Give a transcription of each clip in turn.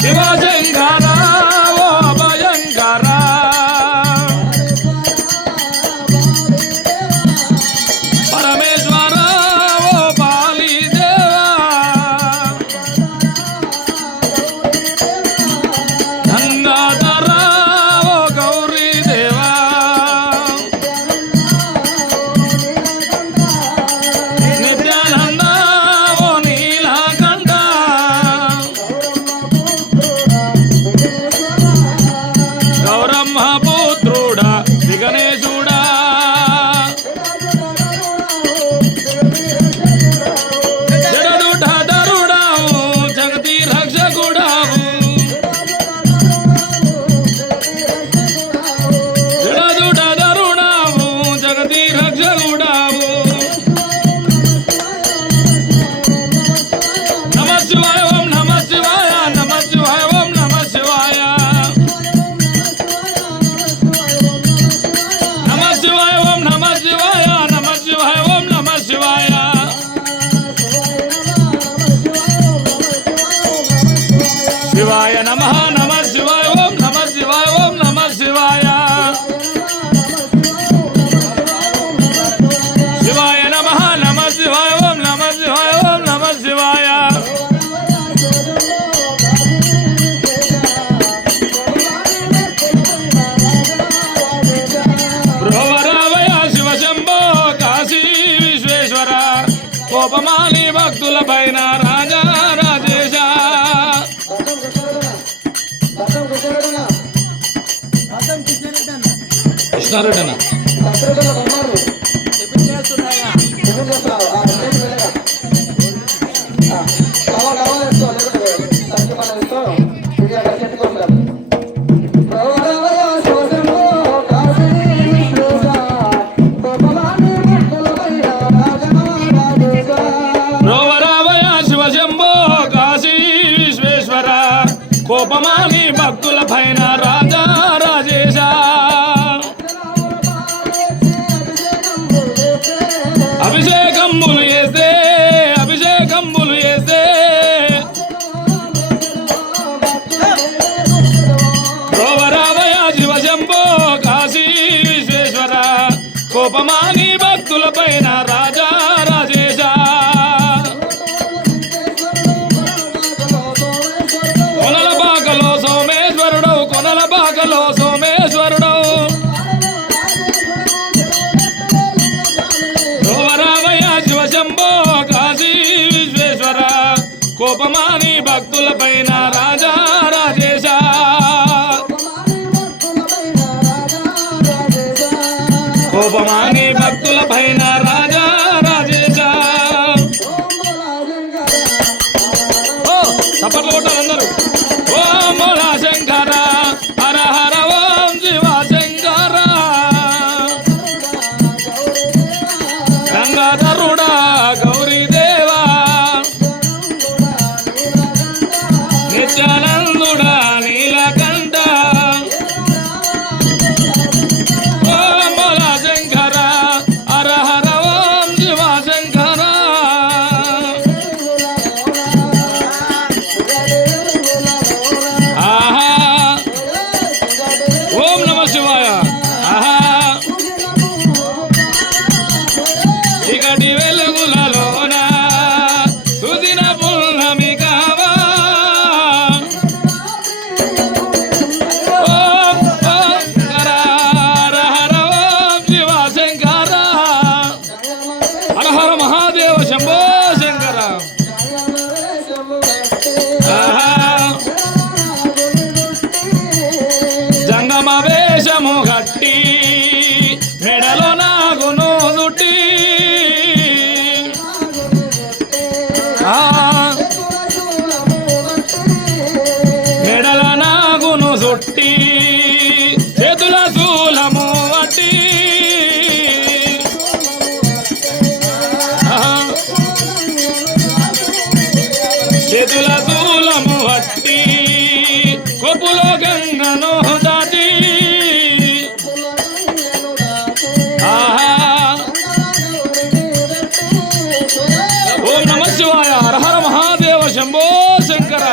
శివశంకర ఓ భయంకర పరమేశ్వర ఓ బాలిదేవా గంగాధర ఓ గౌరీదేవా నిత్యానంద ఓ నీలకంఠ గౌరమ్మ పుత్రుడా విఘ్నేశుడా జడదుడధరుడావు జగతి రక్షకుడావు జడదుడధరుడావు జగతి రక్షకుడావు నమ శివాయ ఓం నమ శివాయ నమ శివాయ ఓం నమ శివాయ నమ శివాయ ఓం నమ శివాయ నమ శివాయ ఓం నమ శివాయ శివాయ నమః నమ శివాయ ఓం నమ శివాయ ఓం నమ శివాయ శివాయ నమః నమ శివాయ ఓం నమ శివాయ ఓం నమ శివాయ బ్రోవరావయ శివ శంభో కాశీ విశ్వేశ్వర కోపమాలి భక్తుల పైన రాజా రాజేశ కృష్ణారెడ్డి రోవరావయ శివ శంభో కాశీ విశ్వేశ్వర కోపమాని భక్తుల పైన రాజా రాజేశ అభిషేకంబులు చేస్తే అభిషేకంబులు చేస్తే రోవరావయ శివ శంభో కాశీ విశ్వేశ్వర కోపమాని భక్తుల పైన రాజా రాజేశ కొనల బాకలో సోమేశ్వరుడు కొనల బాకలో సోమేశ్వరుడు రోవరావయ శివ శంభో కాశీ విశ్వేశ్వర కోపమాని భక్తుల పైన రాజా రాజేశ కోపమాని భక్తుల పైన రాజా రాజేశ సపర్లు కొట్టాలి అందరూ ఓం భోలా శంకర హర హర ఓం శివ శంకర గంగాధరుడా గౌరీదేవా నిత్యానందుడా నీలకంఠ ఓం భోలా శంకర హర హర ఓం శివ శంకర ఆహా ఓం నమ శివాయ ఆహా చీకటి వెలుగులలోన సుదిన పున్నమి కావా ఓం ఓం శంకర హర హర ఓం శివ శంకర హర హర మహాదేవ శంభో శంకర ఆహా జంగమ వేషము గట్టి మెడలో నాగును చుట్టి మెడల నాగును చుట్టి చేతుల శూలము వట్టి చేతుల శూలము వట్టి కొప్పులో గంగను దాటి ఆహా ఓం నమ శివాయ హర హర మహాదేవ శంభో శంకర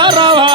శంకరవా